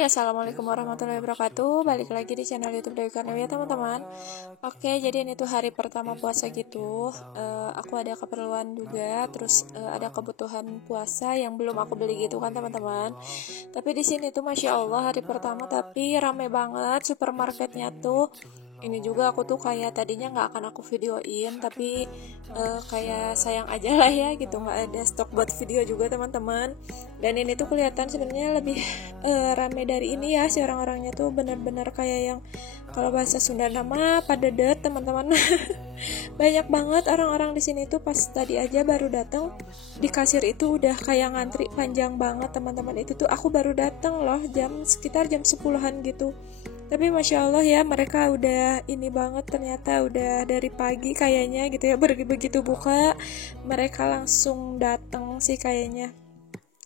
Hai, assalamualaikum warahmatullahi wabarakatuh. Balik lagi di channel YouTube Dewi Karnawi ya teman-teman. Oke, jadi ini tuh hari pertama puasa gitu. Aku ada keperluan juga, terus ada kebutuhan puasa yang belum aku beli gitu kan teman-teman. Tapi di sini tuh masya Allah hari pertama, tapi rame banget supermarketnya tuh. Ini juga aku tuh kayak tadinya nggak akan aku videoin, tapi kayak sayang aja lah ya gitu, nggak ada stok buat video juga teman-teman. Dan ini tuh kelihatan sebenarnya lebih rame dari ini ya, si orang-orangnya tuh bener-bener kayak yang kalau bahasa Sunda nama padedet teman-teman. Banyak banget orang-orang di sini tuh. Pas tadi aja baru datang di kasir itu udah kayak ngantri panjang banget teman-teman. Itu tuh aku baru datang loh sekitar jam 10-an gitu. Tapi masya Allah ya, mereka udah ini banget, ternyata udah dari pagi kayaknya gitu ya. Begitu buka mereka langsung datang sih kayaknya.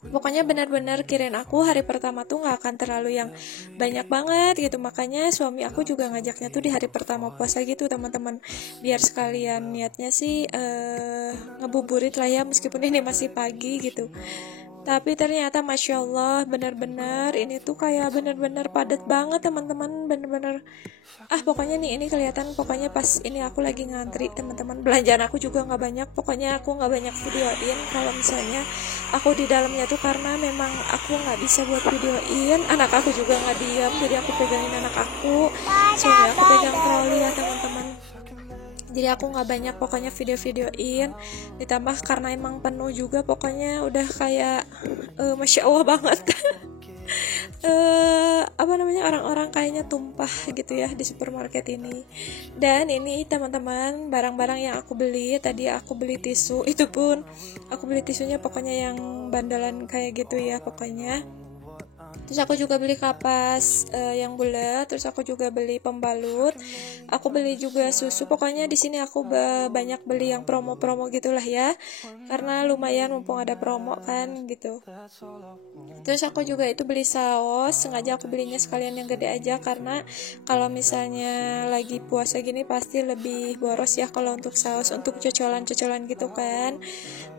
Pokoknya benar-benar kirain aku hari pertama tuh gak akan terlalu yang banyak banget gitu. Makanya suami aku juga ngajaknya tuh di hari pertama puasa gitu teman-teman, biar sekalian niatnya sih ngebuburit lah ya, meskipun ini masih pagi gitu. Tapi ternyata masya Allah benar-benar ini tuh kayak benar-benar padat banget teman-teman, benar-benar pokoknya nih ini kelihatan. Pokoknya pas ini aku lagi ngantri teman-teman, belanjaan aku juga nggak banyak. Pokoknya aku nggak banyak videoin kalau misalnya aku di dalamnya tuh, karena memang aku nggak bisa buat videoin. Anak aku juga nggak diam, jadi aku pegangin anak aku, soalnya aku pegang troli ya teman-teman. Jadi aku nggak banyak pokoknya video-videoin, ditambah karena emang penuh juga, pokoknya udah kayak masya Allah banget. Orang-orang kayaknya tumpah gitu ya di supermarket ini. Dan ini teman-teman, barang-barang yang aku beli tadi, aku beli tisu, itu pun aku beli tisunya pokoknya yang bandalan kayak gitu ya pokoknya. Terus aku juga beli kapas yang bulat, terus aku juga beli pembalut, aku beli juga susu. Pokoknya di sini aku banyak beli yang promo-promo gitulah ya, karena lumayan mumpung ada promo kan gitu. Terus aku juga itu beli saus, sengaja aku belinya sekalian yang gede aja, karena kalau misalnya lagi puasa gini pasti lebih boros ya kalau untuk saus, untuk cocolan-cocolan gitu kan.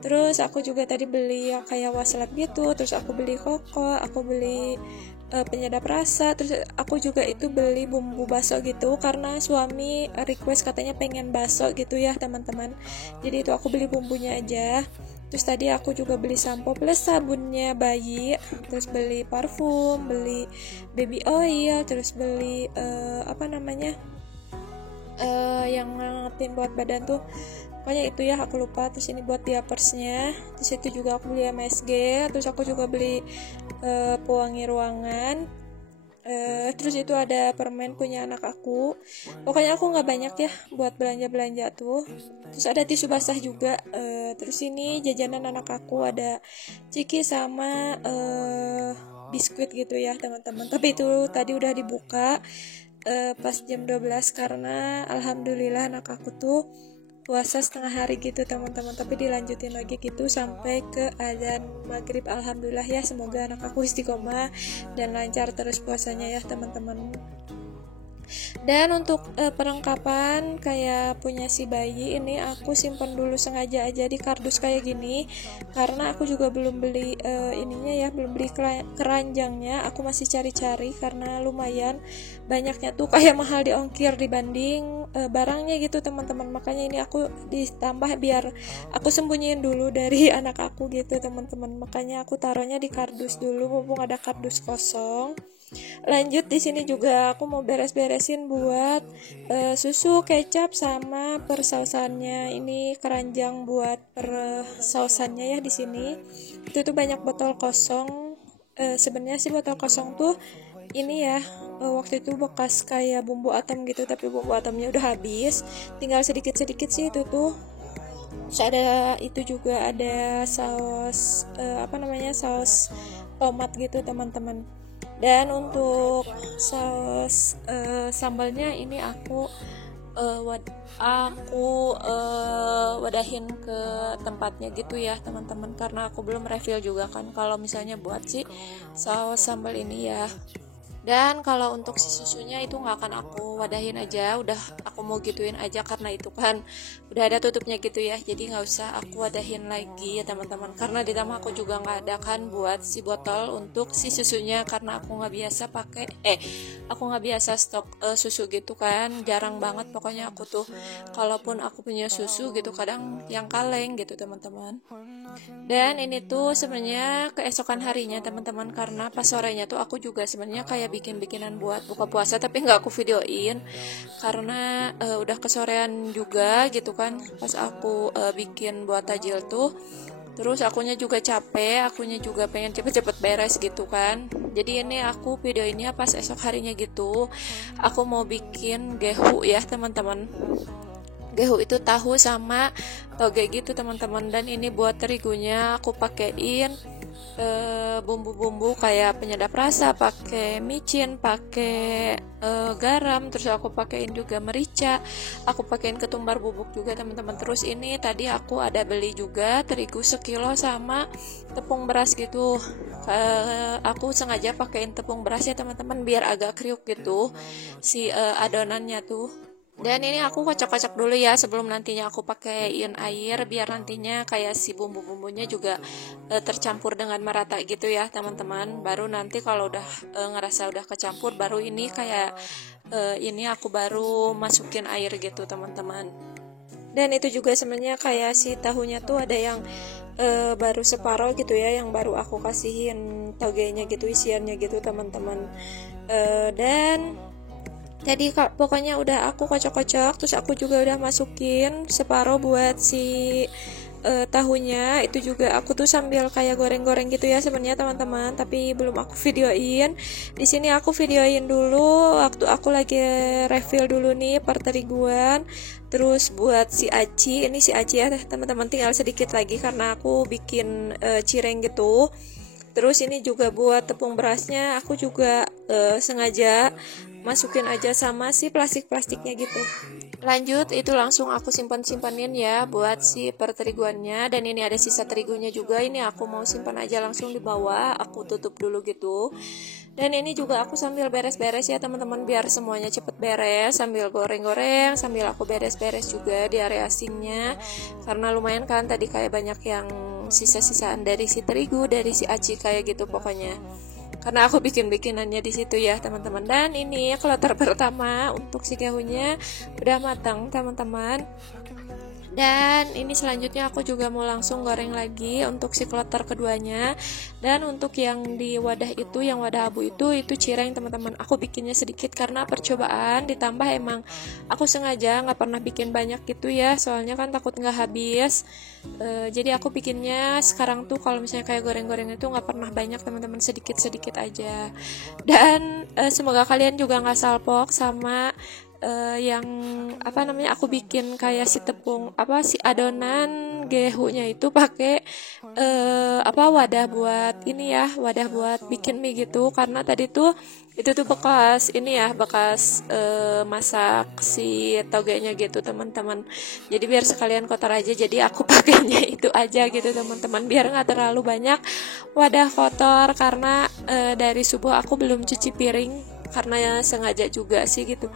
Terus aku juga tadi beli yang kayak waslap gitu, terus aku beli koko, aku beli penyedap rasa, terus aku juga itu beli bumbu bakso gitu, karena suami request katanya pengen bakso gitu ya teman-teman. Jadi itu aku beli bumbunya aja. Terus tadi aku juga beli sampo plus sabunnya bayi, terus beli parfum, beli baby oil, terus beli yang ngangetin buat badan tuh, pokoknya itu ya aku lupa. Terus ini buat diapersnya, terus itu juga aku beli MSG, terus aku juga beli pewangi ruangan, terus itu ada permen punya anak aku. Pokoknya aku nggak banyak ya buat belanja tuh. Terus ada tisu basah juga, terus ini jajanan anak aku ada ciki sama biskuit gitu ya teman-teman. Tapi itu tadi udah dibuka pas jam 12, karena alhamdulillah anak aku tuh puasa setengah hari gitu teman-teman, tapi dilanjutin lagi gitu sampai ke adzan maghrib. Alhamdulillah ya, semoga anak aku istiqomah dan lancar terus puasanya ya teman-teman. Dan untuk perlengkapan kayak punya si bayi ini aku simpen dulu sengaja aja di kardus kayak gini, karena aku juga belum beli ininya ya, belum beli keranjangnya. Aku masih cari-cari karena lumayan banyaknya tuh kayak mahal di ongkir dibanding barangnya gitu teman-teman. Makanya ini aku ditambah biar aku sembunyiin dulu dari anak aku gitu teman-teman. Makanya aku taruhnya di kardus dulu mumpung ada kardus kosong. Lanjut di sini juga aku mau beres-beresin buat susu, kecap sama persausannya. Ini keranjang buat persausannya ya di sini. Itu tuh banyak botol kosong. Sebenarnya sih botol kosong tuh ini ya, waktu itu bekas kayak bumbu atom gitu, tapi bumbu atomnya udah habis, tinggal sedikit-sedikit sih itu tuh. Terus ada itu juga ada saus saus tomat gitu teman-teman. Dan untuk saus sambalnya ini aku wadahin ke tempatnya gitu ya teman-teman, karena aku belum refill juga kan kalau misalnya buat si saus sambal ini ya. Dan kalau untuk si susunya itu nggak akan aku wadahin aja, udah aku mau gituin aja karena itu kan udah ada tutupnya gitu ya, jadi nggak usah aku wadahin lagi ya teman-teman, karena ditambah aku juga nggak ada kan buat si botol untuk si susunya, karena aku nggak biasa pakai aku nggak biasa stok susu gitu kan, jarang banget pokoknya aku tuh, kalaupun aku punya susu gitu kadang yang kaleng gitu teman-teman. Dan ini tuh sebenarnya keesokan harinya teman-teman, karena pas sorenya tuh aku juga sebenarnya kayak bikin-bikinan buat buka puasa, tapi nggak aku videoin karena udah kesorean juga gitu kan pas aku bikin buat tajil tuh. Terus akunya juga capek, akunya juga pengen cepet-cepet beres gitu kan. Jadi ini aku video ini pas esok harinya gitu, aku mau bikin gehu ya teman-teman. Gehu itu tahu sama toge gitu teman-teman. Dan ini buat terigunya aku pakein bumbu-bumbu kayak penyedap rasa, pakai micin, pakai garam, terus aku pakein juga merica, aku pakein ketumbar bubuk juga teman-teman. Terus ini tadi aku ada beli juga terigu sekilo sama tepung beras gitu. Aku sengaja pakein tepung beras ya teman-teman biar agak kriuk gitu si adonannya tuh. Dan ini aku kocok-kocok dulu ya sebelum nantinya aku pakein air, biar nantinya kayak si bumbu-bumbunya juga tercampur dengan merata gitu ya teman-teman. Baru nanti kalau udah ngerasa udah kecampur, baru ini kayak ini aku baru masukin air gitu teman-teman. Dan itu juga sebenarnya kayak si tahunya tuh ada yang baru separuh gitu ya, yang baru aku kasihin togenya gitu, isiannya gitu teman-teman. Dan jadi pokoknya udah aku kocok-kocok, terus aku juga udah masukin separuh buat si tahunya. Itu juga aku tuh sambil kayak goreng-goreng gitu ya sebenarnya teman-teman, tapi belum aku videoin. Di sini aku videoin dulu waktu aku lagi refill dulu nih perteriguan. Terus buat si aci, ini si aci ya teman-teman, tinggal sedikit lagi karena aku bikin cireng gitu. Terus ini juga buat tepung berasnya, aku juga sengaja masukin aja sama si plastik-plastiknya gitu. Lanjut, itu langsung aku simpan-simpanin ya buat si perteriguannya. Dan ini ada sisa terigunya juga, ini aku mau simpan aja langsung di bawah, aku tutup dulu gitu. Dan ini juga aku sambil beres-beres ya teman-teman, biar semuanya cepet beres, sambil goreng-goreng, sambil aku beres-beres juga di area sinnya. Karena lumayan kan tadi kayak banyak yang sisa-sisaan dari si terigu, dari si aci kayak gitu pokoknya. Karena aku bikin-bikinannya di situ ya teman-teman. Dan ini kloter pertama untuk si gehunya udah matang teman-teman. Dan ini selanjutnya aku juga mau langsung goreng lagi untuk si kloter keduanya. Dan untuk yang di wadah itu, yang wadah abu itu cireng teman-teman. Aku bikinnya sedikit karena percobaan, ditambah emang aku sengaja nggak pernah bikin banyak gitu ya, soalnya kan takut nggak habis. Jadi aku bikinnya sekarang tuh kalau misalnya kayak goreng-goreng itu nggak pernah banyak teman-teman, sedikit-sedikit aja. Dan semoga kalian juga nggak salpok sama yang aku bikin kayak si tepung si adonan gehunya itu pakai wadah buat ini ya, wadah buat bikin mie gitu, karena tadi tuh itu tuh bekas ini ya, bekas masak si togenya gitu teman-teman. Jadi biar sekalian kotor aja, jadi aku pakainya itu aja gitu teman-teman, biar nggak terlalu banyak wadah kotor. Karena dari subuh aku belum cuci piring, karena sengaja juga sih gitu.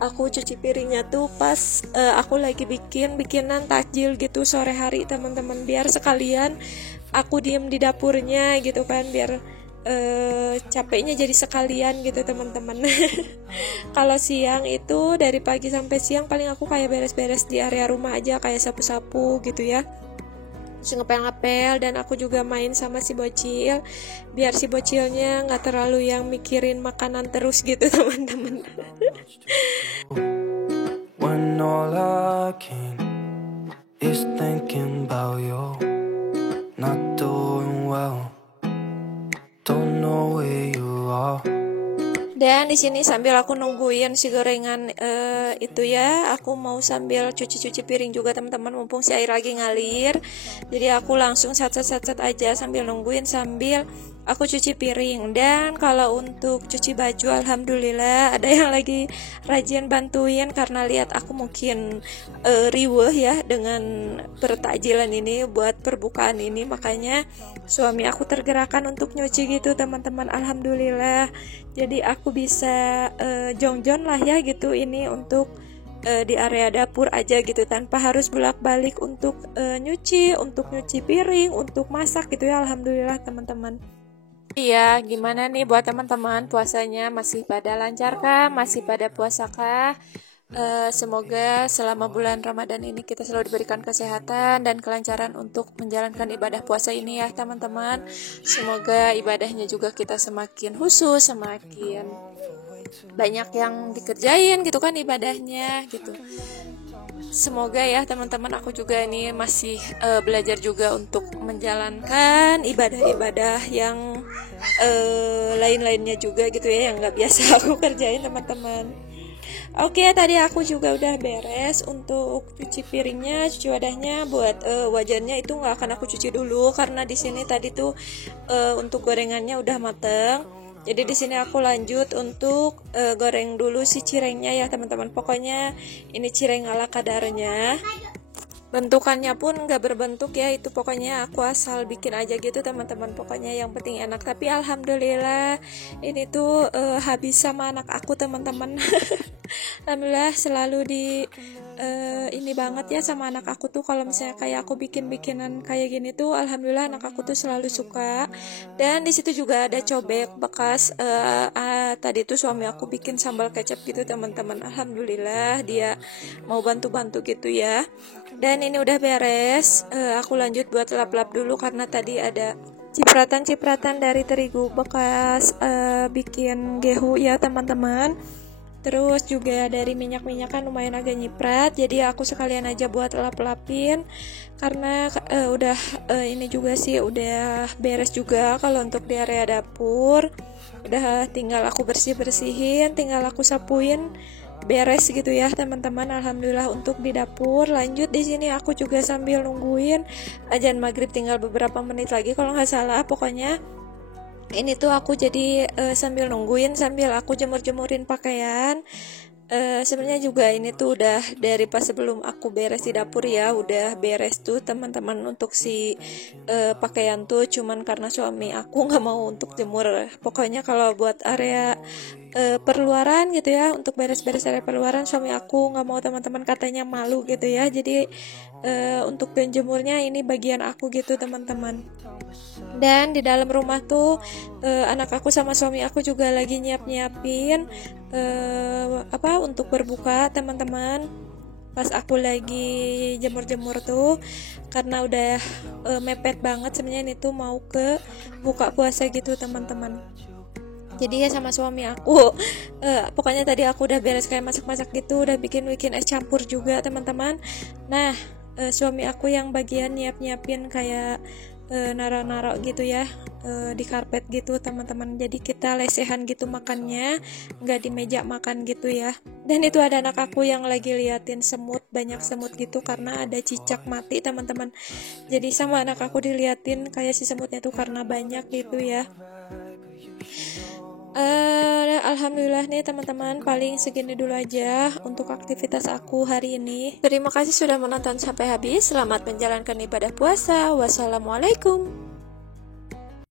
Aku cuci piringnya tuh pas aku lagi bikinan takjil gitu sore hari teman-teman, biar sekalian aku diem di dapurnya gitu kan, biar capeknya jadi sekalian gitu teman-teman. Kalau siang itu dari pagi sampai siang paling aku kayak beres-beres di area rumah aja, kayak sapu-sapu gitu ya, ngepel-ngepel. Dan aku juga main sama si bocil, biar si bocilnya nggak terlalu yang mikirin makanan terus gitu teman-teman. When all I can is thinking about you, not doing well, don't know where you are. Dan di sini sambil aku nungguin si gorengan itu ya, aku mau sambil cuci-cuci piring juga teman-teman, mumpung si air lagi ngalir. Jadi aku langsung sat-sat aja sambil nungguin, sambil aku cuci piring. Dan kalau untuk cuci baju, alhamdulillah ada yang lagi rajin bantuin, karena lihat aku mungkin riweh ya dengan pertakjilan ini buat perbukaan ini, makanya suami aku tergerakkan untuk nyuci gitu teman-teman. Alhamdulillah, jadi aku bisa jongjon lah ya gitu ini untuk di area dapur aja gitu, tanpa harus bolak-balik untuk nyuci piring, untuk masak gitu ya. Alhamdulillah teman-teman. Iya, gimana nih buat teman-teman, puasanya masih pada lancar kah? Masih pada puasa kah? Semoga selama bulan Ramadan ini kita selalu diberikan kesehatan dan kelancaran untuk menjalankan ibadah puasa ini ya teman-teman. Semoga ibadahnya juga kita semakin khusus, semakin banyak yang dikerjain gitu kan ibadahnya gitu. Semoga ya teman-teman, aku juga ini masih belajar juga untuk menjalankan ibadah-ibadah yang lain-lainnya juga gitu ya, yang nggak biasa aku kerjain teman-teman. Oke, tadi aku juga udah beres untuk cuci piringnya, cuci wadahnya. Buat wajannya itu nggak akan aku cuci dulu karena di sini tadi tuh untuk gorengannya udah mateng. Jadi di sini aku lanjut untuk goreng dulu si cirengnya ya teman-teman. Pokoknya ini cireng ala kadarnya. Bentukannya pun nggak berbentuk ya, itu pokoknya aku asal bikin aja gitu teman-teman. Pokoknya yang penting enak. Tapi alhamdulillah ini tuh habis sama anak aku teman-teman. Alhamdulillah selalu ini banget ya sama anak aku tuh, kalau misalnya kayak aku bikin-bikinan kayak gini tuh alhamdulillah anak aku tuh selalu suka. Dan di situ juga ada cobek bekas tadi tuh suami aku bikin sambal kecap gitu teman-teman. Alhamdulillah dia mau bantu-bantu gitu ya. Dan ini udah beres, aku lanjut buat lap-lap dulu karena tadi ada cipratan-cipratan dari terigu bekas bikin gehu ya teman-teman. Terus juga dari minyak-minyak kan lumayan agak nyiprat, jadi aku sekalian aja buat lap-lapin karena udah ini juga sih udah beres juga. Kalau untuk di area dapur udah tinggal aku bersih-bersihin, tinggal aku sapuin, beres gitu ya teman-teman. Alhamdulillah untuk di dapur. Lanjut di sini aku juga sambil nungguin azan maghrib, tinggal beberapa menit lagi kalau nggak salah. Pokoknya ini tuh aku jadi sambil nungguin, sambil aku jemur-jemurin pakaian. Sebenarnya juga ini tuh udah dari pas sebelum aku beres di dapur ya, udah beres tuh teman-teman untuk si pakaian tuh, cuman karena suami aku nggak mau untuk jemur. Pokoknya kalau buat area perluaran gitu ya, untuk beres-beres area perluaran suami aku nggak mau teman-teman, katanya malu gitu ya. Jadi untuk jemurnya ini bagian aku gitu teman-teman. Dan di dalam rumah tuh anak aku sama suami aku juga lagi nyiapin untuk berbuka teman-teman. Pas aku lagi jemur-jemur tuh karena udah mepet banget sebenarnya ini tuh mau ke buka puasa gitu teman-teman. Jadi ya sama suami aku pokoknya tadi aku udah beres kayak masak-masak gitu, udah bikin es campur juga teman-teman. Nah suami aku yang bagian nyiapin kayak naro-naro gitu ya di karpet gitu teman-teman. Jadi kita lesehan gitu makannya, nggak di meja makan gitu ya. Dan itu ada anak aku yang lagi liatin semut, banyak semut gitu karena ada cicak mati teman-teman. Jadi sama anak aku diliatin kayak si semutnya tuh karena banyak gitu ya. Alhamdulillah nih teman-teman, paling segini dulu aja untuk aktivitas aku hari ini. Terima kasih sudah menonton sampai habis. Selamat menjalankan ibadah puasa. Wassalamualaikum.